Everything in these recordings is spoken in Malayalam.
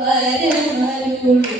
വരമരുളി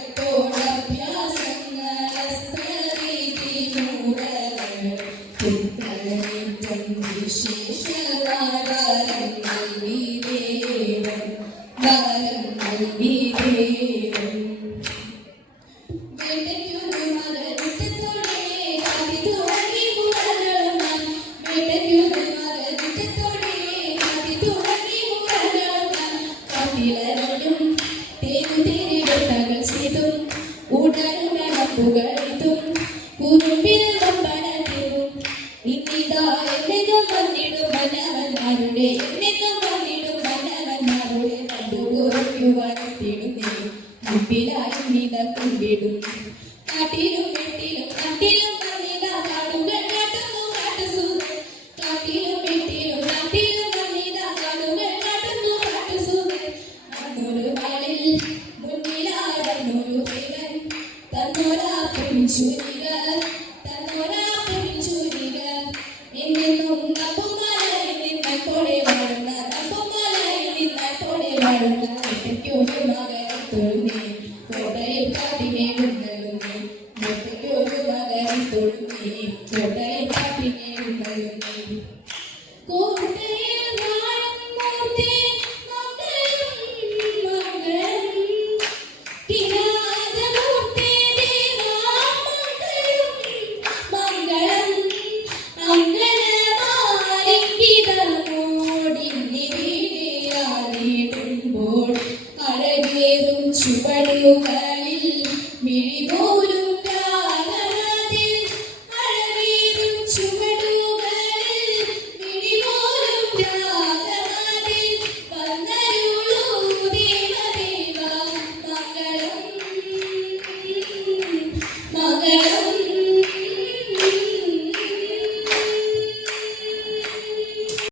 നന്ദി നേരമാണ് ദോഷം ഉടനുടപ്പുകളിതും കുറുമ്പിൽ നമ്പനത്തിലും ഇന്നിതാ എന്നെന്നും വന്നിടും മന്നവന്മാരുടെ എന്നെന്നും വന്നിടും മന്നവന്മാരുടെ കണ്ടുകുറയ്ക്കുവാനെത്തിടുന്നേ മുമ്പിലായി നിത കുമ്പിടും കാട്ടിലും വെട്ടിലും കാട്ടിലും തപ്പുമാലായി നിന്നപ്പോടെ വാഴുന്ന തപ്പുമാലായി നിന്നപ്പോടെ വാഴുന്ന കോട്ടയിൽ